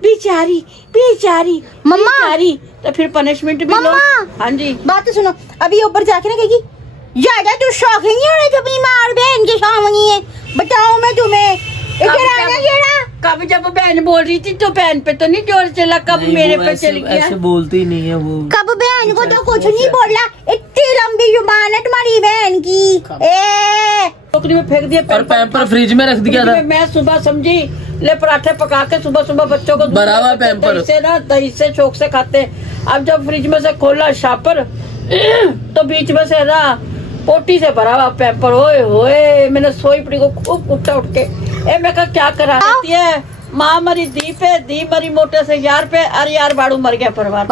बेचारी बेचारी मम्मा तो फिर पनिशमेंट भी लो। हाँ जी बात तो सुनो, अभी ऊपर जाके ना कहेगी ज्यादा तू शौकीन नहीं होना जो अपनी माँ और बहन के सामने है। बताओ मैं तुम्हें कब जब बहन बोल रही थी तो बहन पे तो नहीं जोर चला, कब मेरे पे चल गया। ऐसे बोलती नहीं है वो। कब बहन को तो कुछ नहीं बोला, इतनी लंबी जुबान है तुम्हारी बहन की। टोकरी में फेंक दिया और पैम्पर फ्रिज में रख दिया था। मैं सुबह समझी ले पराठे पका के सुबह सुबह बच्चों को बराबर पैम्पर से ना दही से शौक से खाते। अब जब फ्रिज में से खोला शापर तो बीच में से ना पोटी से भरा हुआ पैम्पर। ओए होए मैंने सोई पड़ी को खूब उठा उठ के मैं कहा क्या करा है। माँ मरी दी पे, दी मरी मोटे से यार पे, अरे यार बाड़ू मर गया परिवार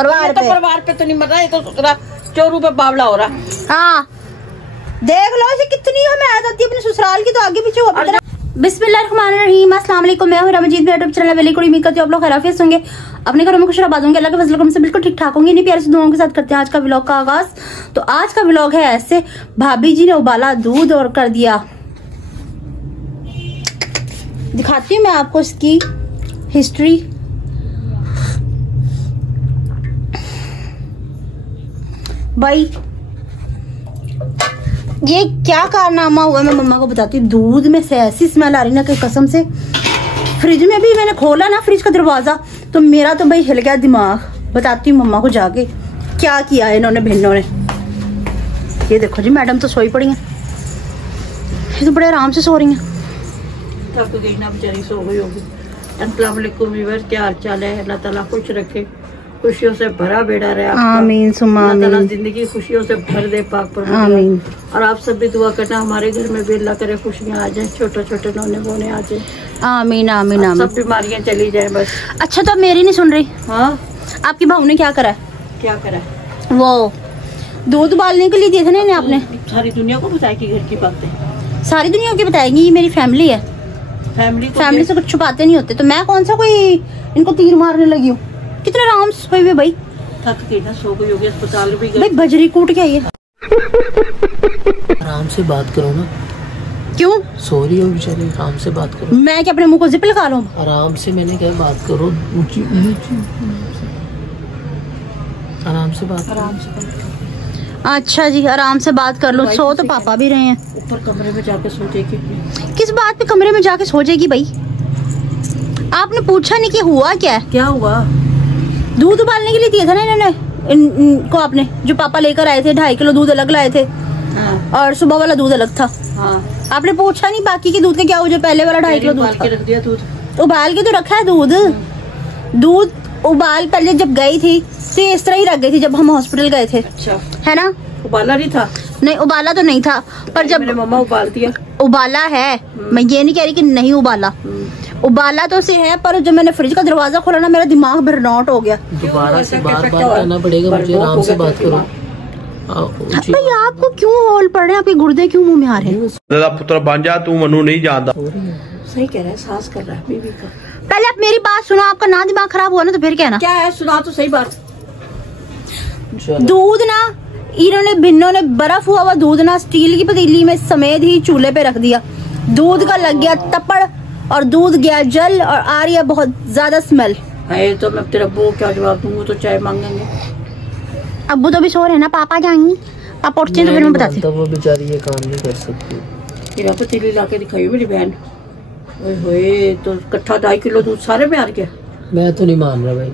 पे तो नहीं मर रहा, ये तो चोरू पे बावला हो रहा। हाँ देख लो इसे कितनी हमें आ जाती है अपने ससुराल की, तो आगे पीछे हो। बिस्मिल्लाहिर्रहमानिर्रहीम, अस्सलाम वालेकुम। मैं हूं रमजीत, यूट्यूब चैनल वेली को उम्मीद करती हूं आप लोग खैरियत होंगे, अपने घरों में खुश आबाद होंगे, अल्लाह के फजल करम से बिल्कुल ठीक ठाक होंगे। इन्हीं प्यारे से दुआओं के साथ करते हैं आज का व्लॉग का आगाज। तो आज का व्लॉग है ऐसे, भाभी जी ने उबाला दूध और कर दिया। दिखाती हूँ मैं आपको इसकी हिस्ट्री। भाई ये क्या कारनामा हुआ मैं मम्मा को बताती हूँ। दूध में से ऐसी स्मेल आ रही ना कि कसम से। फ्रिज में भी मैंने खोला ना फ्रिज का दरवाजा तो मेरा तो भाई हिल गया दिमाग। बताती हूँ मम्मा को जाके क्या किया है इन्होंने बहनों ने। ये देखो जी मैडम तो सोई पड़ी हैं, ये तो बड़े आराम से सो रही हैं। थक गई ना बेचारी, सो गई होगी। अस्सलाम वालेकुम व्यूअर्स, क्या हाल चाल है। अल्लाह ताला खुश रखे, खुशियों से भरा बेड़ा रहे आपका। आमीन सुम्मा आमीन। जिंदगी खुशियों से भर दे पाक पर आमीन। और आप सब भी दुआ करना हमारे घर में भी अल्लाह करे खुशियाँ आ जाए, छोटे छोटे नौने बोने आ जाए। आमीन आमीन आमीन। सब बीमारियाँ चली जाए बस। अच्छा तो मेरी नहीं सुन रही। हाँ आपकी बहू ने क्या करा है? क्या करा? वो दूध उबालने के लिए दिए थे ना इन्हें आपने। सारी दुनिया को बताएगी घर की बातें, सारी दुनिया की बताएगी। ये मेरी फैमिली है, फैमिली से कुछ छुपाते नहीं होते। तो मैं कौन सा कोई इनको तीर मारने लगी हूँ। कितने आराम से सोई हुए भाई। थक गई ना, सो गई होगी, अस्पताल भी गई। भाई बजरी कूट के आई है। आराम से बात करो ना। क्यों सो रही हो बेचारी, आराम से बात करो। मैं क्या अपने मुंह को जिप लगा लूं? आराम से मैंने क्या बात करो, आराम से बात करो। अच्छा जी आराम से बात कर लो। सो तो पापा भी रहे हैं। ऊपर कमरे में जाके सो जाएगी। किस बात पे कमरे में जाके सो जाएगी भाई? आपने पूछा नहीं कि हुआ क्या है? क्या हुआ? दूध उबालने के लिए दिया था ना इन्होंने इनको आपने, जो पापा लेकर आए थे। 2.5 किलो दूध अलग लाए थे। हाँ। और सुबह वाला दूध अलग था। हाँ। आपने पूछा नहीं बाकी के दूध का क्या हो, जो पहले वाला 2.5 किलो दूध के रख दिया। दूध उबाल के तो रखा है। दूध उबाल पहले जब गई थी तो इस तरह ही रख गई थी जब हम हॉस्पिटल गए थे। अच्छा है ना? उबाला नहीं था? नहीं उबाला तो नहीं था, पर जब मम्मा उबाल दिया। उबाला है, मैं ये नहीं कह रही कि नहीं उबाला, उबाला तो से है। पर जब मैंने फ्रिज का दरवाजा खोला ना मेरा दिमाग बर्नआउट हो गया। दोबारा से बात करना पड़ेगा मुझे, आराम से बात करो। भाई आपको क्यों होल पड़ रहे हैं? आपके गुर्दे क्यों मुंह में आ रहे हैं? पुत्र बन जा, तू मनु नहीं जानता। सही कह रहा है, सांस कर रहा है बीवी का। पहले आप मेरी बात सुनो। आपका ना दिमाग खराब हुआ ना तो फिर क्या ना? क्या है सुना तो सही बात। दूध ना इन्होंने भिन्नों ने बर्फ हुआ दूध ना स्टील की पतीली में समेत ही चूल्हे पे रख दिया। दूध का लग गया तपड़ और दूध गया जल और आ रही है बहुत ज्यादा स्मेल। तो मैं तेरा अब्बू क्या जवाब दूंगा? तो चाय मांगेंगे। अब्बू तो भी सो रहे ना, पापा जाएंगे। पापा उठते तो फिर मैं बताती हूँ। वो बेचारी ये काम नहीं कर सकती। तेरा पतीली ला के दिखाई मेरी बहन। ओए तो इकट्ठा 2.5 किलो दूध सारे में आ गया। मैं तो नहीं मान रहा भाई।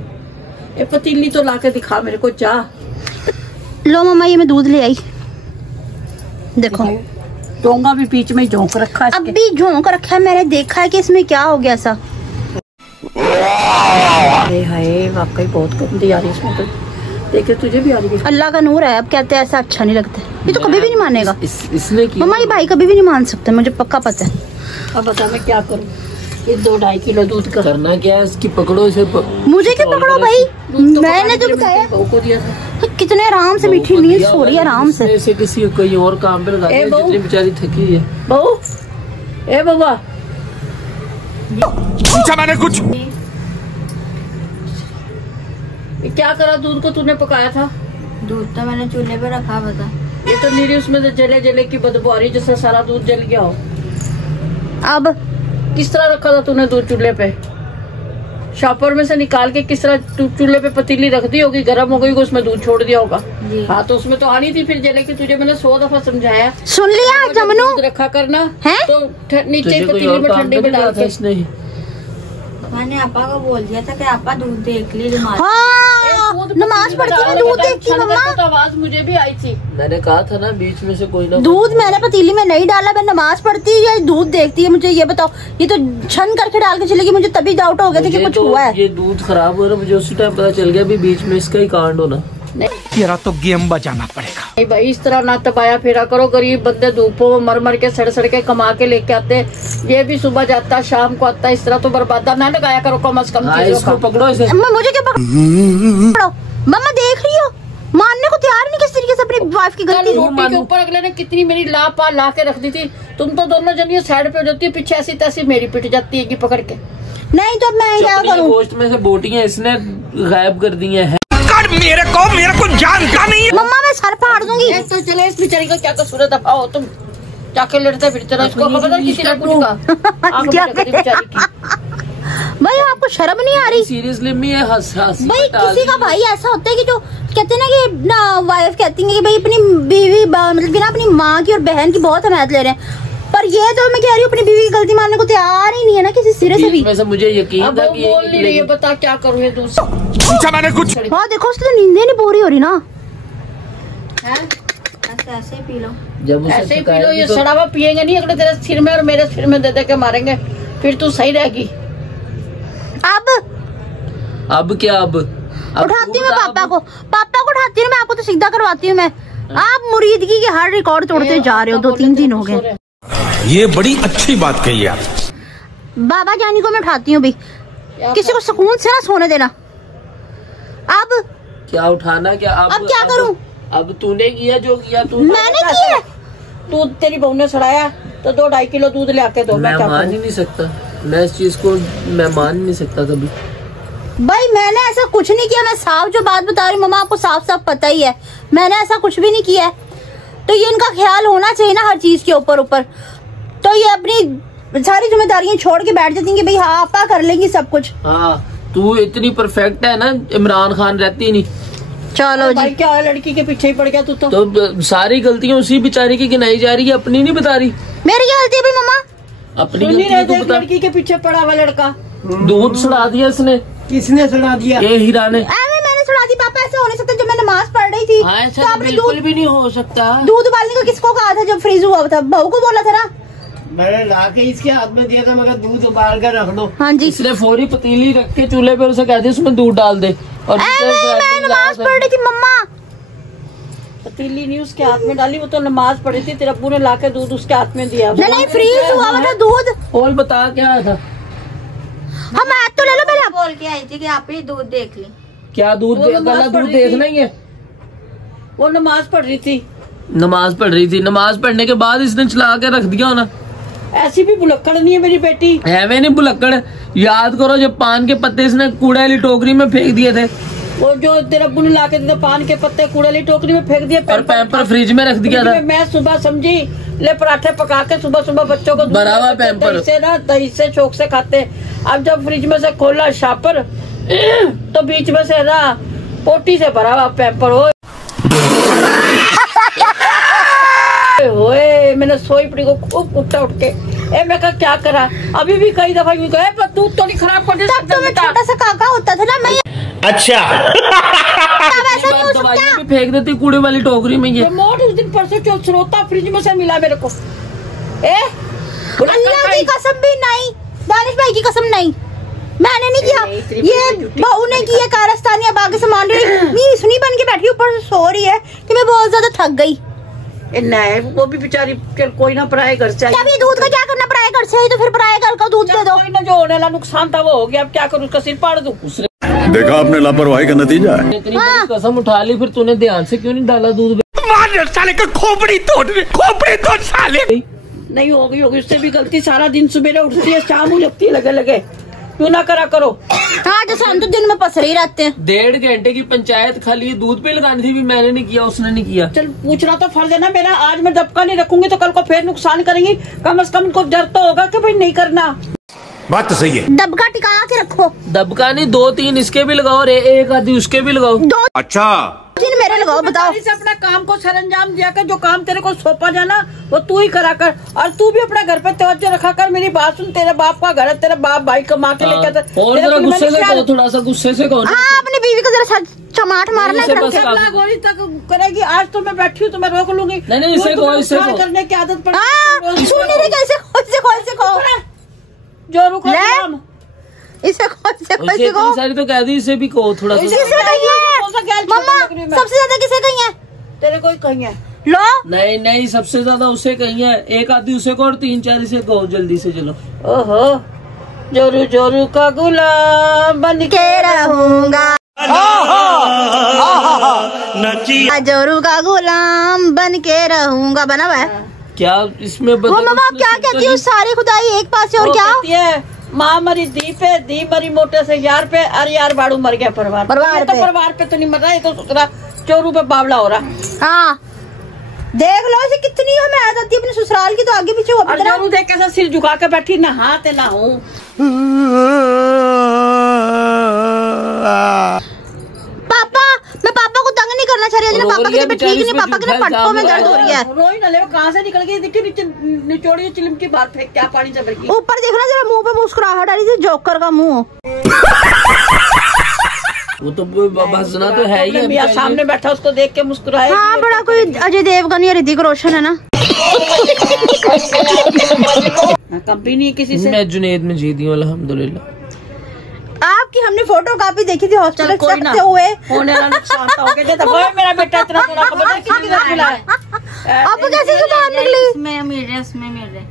ये पतीली तो ला के दिखा मेरे को। जा लो मम्मा ये मैं दूध ले आई। देखो डोंगा भी बीच में झोंक रखा है। अब भी झोंक रखा है। मैंने देखा है कि इसमें क्या हो गया ऐसा। हाय वाकई बहुत गंदी आ रही है इसमें तो। देखे तुझे भी आ रही है। अल्लाह का नूर है। अब कहते हैं ऐसा अच्छा नहीं लगता। ये तो कभी भी नहीं मानेगा। इसने की मम्मा ये भाई कभी भी नहीं मान सकते, मुझे पक्का पता है। अब बता मैं क्या करूँ? ये 2-2.5 किलो दूध का करना क्या है? इसकी पकड़ो इसे। मुझे क्या पकड़ो भाई? मैंने तो बताया को दिया था। कितने आराम से मीठी नींद सो रही है आराम से। ऐसे किसी कोई और काम पे लगा दे, जितनी बेचारी थकी है। बहू ए बाबा पूछा मैंने कुछ। क्या करा? दूध को तूने पकाया था? दूध तो मैंने चूल्हे पे रखा बता। ये तो नीरी उसमें से जले जले की बदबू आ रही जैसा सारा दूध जल गया हो। अब किस तरह रखा था तूने दूध चूल्हे पे? शॉपर में से निकाल के किस तरह चूल्हे पे पतीली रख दी होगी, गर्म हो गई, उसमें दूध छोड़ दिया होगा। हाँ तो उसमें तो आनी थी फिर जले की, तुझे मैंने 100 दफा समझाया। सुन लिया जमनू, दूध रखा करना है तो नीचे पतीली में ठंडे में डाल के। मैंने आपा को बोल दिया था कि आपा दूध देख ली। हाँ, नमाज पढ़ती मैं दूध देखती मम्मा। तो आवाज मुझे भी आई थी। मैंने कहा था ना बीच में से कोई ना। दूध मैंने पतीली में नहीं डाला, मैं नमाज पढ़ती या दूध देखती है, मुझे ये बताओ। ये तो छन करके डाल के चलेगी, मुझे तभी डाउट हो गया था कि कुछ हुआ है। ये दूध खराब हो रहा, मुझे उसी टाइम पता चल गया भी बीच में इसका ही कांड होना। तेरा तो गेम बजाना पड़ेगा। नहीं भाई इस तरह ना तबाया फेरा करो, गरीब बंदे धूपों में मर मर के सड़ सड़ के कमा के लेके आते, ये भी सुबह जाता शाम को आता, इस तरह तो बर्बादा ना लगाया करो कम अज कम। इसको पकड़ो इसे। मुझे क्या पकड़ो, मम्मा देख रही हो, मानने को तैयार नहीं किस तरीके से अपनी वाइफ की गलती। रोटी के ऊपर अगले ने कितनी मेरी लापा ला के रख दी थी, तुम तो दोनों जनिए साइड पे हो जाती है, पीछे ऐसी तैसी मेरी पिट जाती है पकड़ के। नहीं तो मैं क्या करूँ, गोश्त में से बोटियां इसने गायब कर दी है। मेरे को जानता नहीं है। मम्मा मैं सर फाड़ दूंगी। तो चले इस बेचारी का क्या कसूर है, दफा हो तुम, जाके लड़ते फिरते रहो। इसको पता किसी ने कुछ कहा भाई आपको शर्म नहीं आ रही? सीरियसली मैं हंस भाई किसी का भाई ऐसा होता है कि जो कहते हैं ना कि ना वाइफ कहती है कि भाई अपनी बीवी मतलब ना अपनी माँ की और बहन की बहुत हमायत ले रहे हैं, पर ये तो मैं कह रही हूँ अपनी बीवी की गलती मानने को तैयार ही नहीं है ना किसी सिरे से भी। वैसे मुझे यकीन था कि बोल नहीं रही है, बता क्या करूँ ये दूसरा। पूछा मैंने कुछ। हाँ देखो उसकी तो नींदें नहीं पूरी हो रही ना। ऐसे ही पी लो, जब ऐसे ही पी लो, ये सड़ा हुआ पियेंगे नहीं, अगले तेरे सिर में और मेरे सिर में दे दे के मारेंगे, फिर तू सही रहेगी। अब क्या अब उठाती हूँ मैं पापा को उठाती हूँ मैं, आपको तो सीधा करवाती हूँ मैं। आप मुरीदगी के हर रिकॉर्ड तोड़ते जा रहे हो, 2-3 दिन हो गए। ये बड़ी अच्छी बात कही यार। बाबा जानी को मैं उठाती हूँ भाई, किसी को सुकून से ना सोने देना। अब क्या उठाना, क्या अब क्या करूँ? अब तूने किया जो किया, तू मैंने किया। तू तेरी बहू ने सड़ाया तो 2-2.5 किलो दूध ले आके दो। मैं मान ही नहीं सकता, मैं इस चीज को मैं मान नहीं सकता कभी। भाई मैंने ऐसा कुछ नहीं किया, मैं साफ जो बात बता रही हूँ मम्मा, आपको साफ साफ पता ही है मैंने ऐसा कुछ भी नहीं किया है। तो ये इनका ख्याल होना चाहिए ना हर चीज के ऊपर। तो ये अपनी सारी जिम्मेदारियां छोड़ के बैठ जाती हैं कि भाई हाँ आपा कर लेंगी सब कुछ। हाँ तू इतनी परफेक्ट है ना, इमरान खान रहती नहीं। चलो जी, भाई क्या है, लड़की के पीछे ही पड़ गया तू तो सारी गलतियां उसी बेचारी की गिनाई जा रही है, अपनी नहीं बता रही। मेरी गलती है भाई मम्मा, अपनी नहीं गलती रहते, तो बता। लड़की के पीछे पड़ा हुआ लड़का दूध सड़ा दिया इसने। किसने सड़ा दिया? ये हीरा ने। मैंने सुना दी पापा, ऐसा हो नहीं सकता। जब मैं नमाज पढ़ रही थी हाँ, ऐसा तो तो आपने बिल्कुल भी नहीं हो सकता। दूध उबालने का किसको कहा था जब फ्रीज हुआ था? बहू को बोला था ना। मैंने ला के इसके हाथ में दिया था, मगर दूध उबाल कर रख लो। हाँ जी, इसने फौरी पतीली रख के चूल्हे पे उसे कह दिया उसमें दूध डाल दे। और मैं नमाज पढ़ रही थी मम्मा। पतीली नहीं उसके हाथ में डाली, वो तो नमाज पढ़ी थी, तेरे अब्बू ने लाके दूध उसके हाथ में दिया। नहीं फ्रीज हुआ हुआ था दूध। बोल बता क्या था? हम तो ले लो पहले। बोल के आई थी कि आप ही दूध देख ली। क्या दूध वो नमाज गला पढ़ दूध रही देखना ही है। वो नमाज पढ़ रही थी। नमाज पढ़ रही थी, नमाज पढ़ने के बाद इसने चला के रख दिया होना। ऐसी भी भुलक्कड़ नहीं है मेरी बेटी। है नहीं भुलक्कड़, याद करो जब पान के पत्ते इसने कूड़े वाली टोकरी में फेंक दिए थे। वो जो तेरे अब्बू ने लाके दिए पान के पत्ते कूड़े वाली टोकरी में फेंक दिए, और पैम्पर फ्रिज में रख दिया था। मैं सुबह समझी ले पराठे पका के सुबह सुबह बच्चों को भरा हुआ पैम्पर दही से ना, दही से चोक से खाते। अब जब फ्रिज में से खोला शापर तो बीच में से ना पोटी से भरा हुआ पैम्पर होए। मैंने सोई पड़ी को खूब कुट्टा उठ के। मैं कहा क्या करा, अभी भी कई दफा यूं कहे पर दूध तो नहीं खराब कर तब तो मैं छोटा सा काका होता था ना मैं। अच्छा दवाइयाँ भी फेंक देती कूड़े वाली टोकरी में। ये रिमोट उस दिन परसों चौथ स्रोता फ्रिज में से मिला मेरे को। अल्लाह की कसम भी नहीं, दानिश भाई की कसम नहीं, मैंने नहीं किया। ये बहू ने की है कारस्तानी। अब आगे सामान नहीं सुनी बन के बैठी ऊपर सो रही है कि मैं बहुत ज्यादा थक गई। नहीं वो भी बेचारी कोई ना पराए घर से आई। अब ये दूध का क्या करना, पराए घर से आई तो फिर पराए घर का दूध दे दो। कोई ना, जो होने वाला नुकसान था वो हो गया, अब क्या करूँ, उसका सिर पाड़ दूं। देखा आपने लापरवाही का नतीजा है। इतनी बड़ी कसम उठा ली, फिर तूने ध्यान से क्यों नहीं डाला दूध? साले का खोपड़ी तोड़ साले। नहीं होगी उससे भी गलती। सारा दिन सुबह उठती है शाम हो जाती है, लगे लगे क्यों ना करा करो। हाँ जैसे हम तो दिन में पसरे ही रहते हैं। 1.5 घंटे की पंचायत खाली दूध पे लगानी थी, भी मैंने नहीं किया, उसने नहीं किया। चल पूछना तो फर्ज है ना मेरा। आज मैं दबका नहीं रखूंगी तो कल को फिर नुकसान करेंगी। कम से कम इनको डर तो होगा कि भाई नहीं करना। बात तो सही है। दबका टिका के रखो। दबका नहीं, 2-3 इसके भी लगाओ और एक आधी उसके भी लगाओ। 2-3 मेरे लगाओ। बताओ से अपना काम को सरंजाम दिया कर, जो काम तेरे को सौंपा जाना वो तू ही करा कर, और तू भी अपने घर पे तवज्जो रखा कर। मेरी बात सुन, तेरे बाप का घर है, तेरे बाप भाई कमा के लेके आता। और जरा गुस्से से कहो, थोड़ा सा गुस्से से कहो। हाँ, अपनी बीवी को जरा चमाट मारना है। गोली तक करेगी। आज तो मैं बैठी हूँ तो मैं रोक लूंगी। नहीं, इससे कहो, इससे कहो। करने की आदत पड़ सुन नहीं रही कैसे कहो जो रुको इसे कहो। सारी तो कह दी, इसे भी कहो थोड़ा सा। मम्मा सबसे ज्यादा किसे कही है? तेरे को ही कही है। लो नहीं, सबसे ज्यादा उसे कही है। एक आधी उसे कहो और 3-4 इसे कहो जल्दी से। चलो। ओहो, जोरू जोरू का गुलाम बन के रहूंगा, जोरू का गुलाम बन के रहूंगा। बना हुआ है क्या इसमें? वो मम्मा क्या कहती है? सारी खुदाई एक पास से। और क्या माँ मरी दी पे, दी मरी मोटे से यार पे, अरे यार बाड़ू मर गया परिवार पे। परिवार पे तो नहीं मर रहा, ये तो ससुरा चोरू पे बावला हो रहा। हाँ देख लो इसे कितनी हमें याद आती है अपने ससुराल की, तो आगे पीछे हो। चोरू देख कैसा सिर झुका के बैठी, ना हाथ ना हूँ। पापा, मैं पापा को तंग नहीं करना चाह रही हूँ। पापा की तबीयत ठीक नहीं, पापा के पट्टों में दर्द हो रही है। रोई ना ले, कहाँ से निकल गई? देखिए नीचे निचोड़ी चिलम की बात फेंक, क्या पानी चल रही। ऊपर देखना जरा, मुंह पे मुस्कुराहट आ रही थी, जोकर का मुंह। वो तो हंसना तो है ही। मियां सामने बैठा, उसको देख के मुस्कुराए। हाँ, बड़ा कोई अजय देवगन या ऋतिक रोशन है ना। कभी नहीं किसी से। मैं जुनेद में जीती हूँ अल्हम्दुलिल्लाह। आपकी हमने फोटो कॉपी देखी थी हॉस्टल से हुए होने वाला नुकसान हो गया। मेरा बेटा इतना थोड़ा खबर है, किसकी तरफ मिला है? अब कैसे जुबान निकली? उसमें मिल रहे।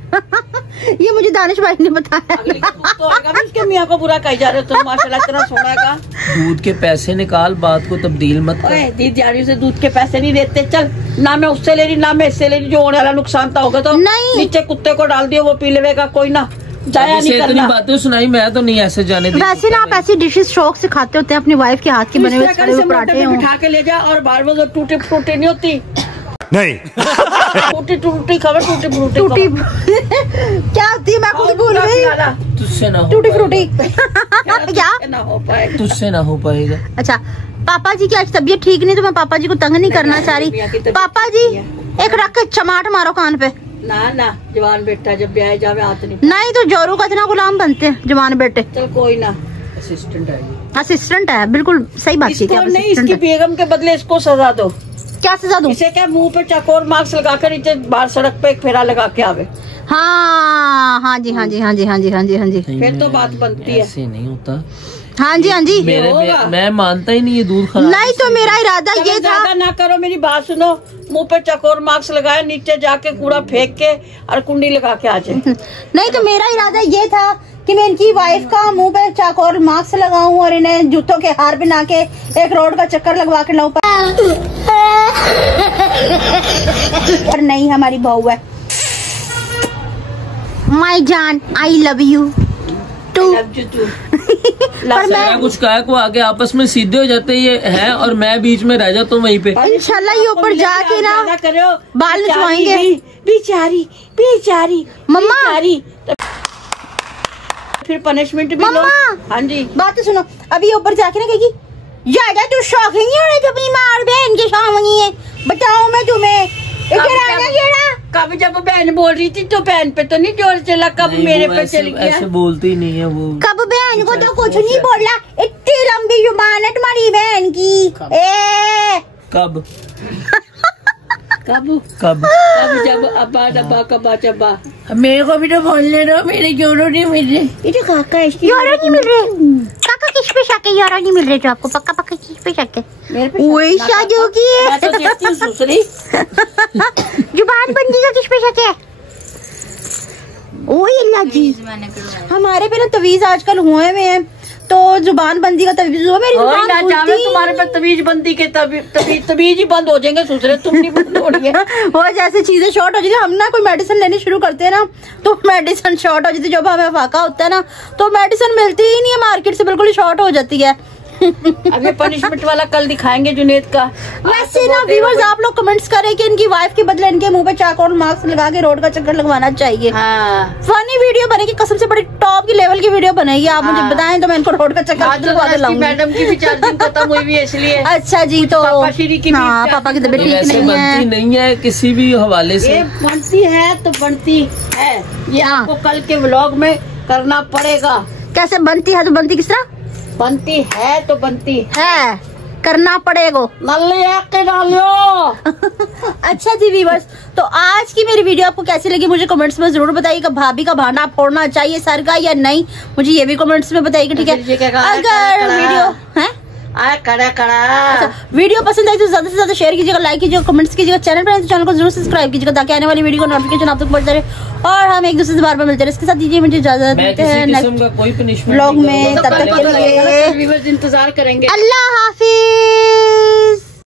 ये मुझे दानिश भाई ने बताया। तो उसके मियाँ को बुरा कही जा रहे हो तुम, माशाल्लाह इतना सोना का। दूध के पैसे निकाल, बात को तब्दील मत कर। दीदी जारी से दूध के पैसे नहीं देते। चल, ना मैं उससे ले रही ना मैं इससे ले रही। जो होने वाला नुकसान था होगा तो नहीं, नीचे कुत्ते को डाल दियो, वो पी लेगा। कोई ना जाया नहीं करना। इतनी बातें सुनाई, मैं तो नहीं ऐसे जाने दी। वैसे ना आप ऐसी डिशेस शौक से खाते होते हैं अपनी वाइफ के हाथ के बने हुए पराठे बिठा के ले जा, और बार बार टूटी फ्रूटी नहीं होती। नहीं टूटी खबर, टूटी क्या होती है? मैं खुद भूल गई। तुझसे ना हो, टूटी फ्रूटी क्या ना हो पाएगा, तुझसे ना हो पाएगा। अच्छा, पापा जी की आज तबीयत ठीक नहीं, तो मैं पापा जी को तंग नहीं करना चाह रही। पापा जी एक रख के चमाट मारो कान पे। ना जवान बेटा जब ब्याह जावे हाथ नहीं तो जोरू का इतना गुलाम बनते हैं जवान बेटे। चल कोई ना, असिस्टेंट है, बिल्कुल सही बात की। नहीं, इसकी बेगम के बदले इसको सजा दो। क्या सजा दूं? इसे क्या मुंह पे चकोर मार्क्स लगा कर नीचे बाहर सड़क पे एक फेरा लगा के आवे। हाँ जी। फिर तो बात बनती है। ऐसे नहीं होता। हाँ जी मैं मानता ही नहीं ये दूध खराब। नहीं तो मेरा इरादा ये था। ना करो, मेरी बात सुनो। मुंह पे चकोर मार्क्स लगाए, नीचे जाके कूड़ा फेंक के और कुंडी लगा के आ जाए। नहीं तो मेरा इरादा ये था कि मैं इनकी वाइफ का मुंह पे चकोर मार्क्स लगाऊं और इन्हें जूतों के हार बना के एक रोड का चक्कर लगवा के लाऊं। पर नहीं, हमारी बहू है। माई जान, आई लव यू टू। पर मैं कुछ कहा को आगे आपस में सीधे हो जाते ये है, और मैं बीच में रह जाता हूँ वहीं पे। इंशाल्लाह ये ऊपर जाके ना बाल निचवाएंगे। बेचारी मम्मा, फिर पनिशमेंट भी लो। हाँ जी, बात तो सुनो। अभी ये ऊपर जाके ना कहेगी, ज्यादा तू शौक है कभी मार बहन के सामने है, बताओ मैं तुम्हें। कब जब बहन बोल रही थी तो बहन पे तो नहीं जोर चला, कब मेरे पे चल गया। ऐसे बोलती ही नहीं है वो। कब बहन को तो कुछ नहीं बोला, इतनी लंबी जुबान है तुम्हारी बहन की। कब जब अब्बा डब्बा कबा चब्बा। मेरे को भी तो बोलने दो, मेरे जोड़ो नहीं मिल रहे। ये तो काका यारा नहीं मिल रहे। काका किस पे शक है? यारा नहीं मिल रहे जो आपको? पक्का किस पे शक है? वही शादी की है। जुबान बंदी का किस पे शक है? ओए अल्लाह जी, हमारे पे ना तवीज आजकल हुए हुए हैं, तो जुबान बंदी का तवीज हुआ। मेरी जुबान तुम्हारे पे तवीज बंदी के तवीज ही बंद हो जाएंगे। दूसरे तुम नहीं बंद हो रही है। वो जैसे चीजें शॉर्ट हो जाती है, हम ना कोई मेडिसिन लेनी शुरू करते हैं ना, तो मेडिसिन शॉर्ट हो जाती है। जब हमें फाका होता है ना, तो मेडिसिन मिलती ही नहीं है, मार्केट से बिल्कुल शॉर्ट हो जाती है। अब ये पनिशमेंट वाला कल दिखाएंगे जुनेद का। वैसे ना व्यूअर्स आप लोग कमेंट्स करें कि इनकी वाइफ के बदले इनके मुंह पे चाकू मास्क लगा के रोड का चक्कर लगवाना चाहिए। हाँ। फनी वीडियो बनेगी, कसम से बड़ी टॉप की लेवल की वीडियो बनेगी। आप मुझे बताएं तो मैं इनको रोड का चक्कर लगवा के लाऊंगी। मैडम की भी चार्जिंग खत्म हुई भी है इसलिए। अच्छा जी, तो पापा श्री की हाँ, पापा की तबीयत ठीक वैसे नहीं बनती है। नहीं है किसी भी हवाले से। ये बनती है तो बनती है, ये आपको कल के व्लॉग में करना पड़ेगा। कैसे बनती है तो बनती किस तरह बनती है तो बनती है, करना पड़ेगा। नल्ले आके डालो। अच्छा जी व्यूअर्स, तो आज की मेरी वीडियो आपको कैसी लगी मुझे कमेंट्स में जरूर बताइएगा। भाभी का भांडा फोड़ना चाहिए सर का या नहीं, मुझे ये भी कमेंट्स में बताइएगा, ठीक है। अगर वीडियो है वीडियो पसंद आई तो ज्यादा से ज्यादा शेयर कीजिएगा, लाइक कीजिएगा, कमेंट्स कीजिएगा। चैनल पर चैनल को जरूर सब्सक्राइब कीजिएगा ताकि आने वाली वीडियो को नोटिफिकेशन आप तक पहुंचता रहे और हम एक दूसरे से बार बार मिलते रहे। इसके साथ दीजिए मुझे इजाजत, मिलते हैं नेक्स्ट व्लॉग में। तब तक के लिए इंतजार करेंगे। अल्लाह हाफिज।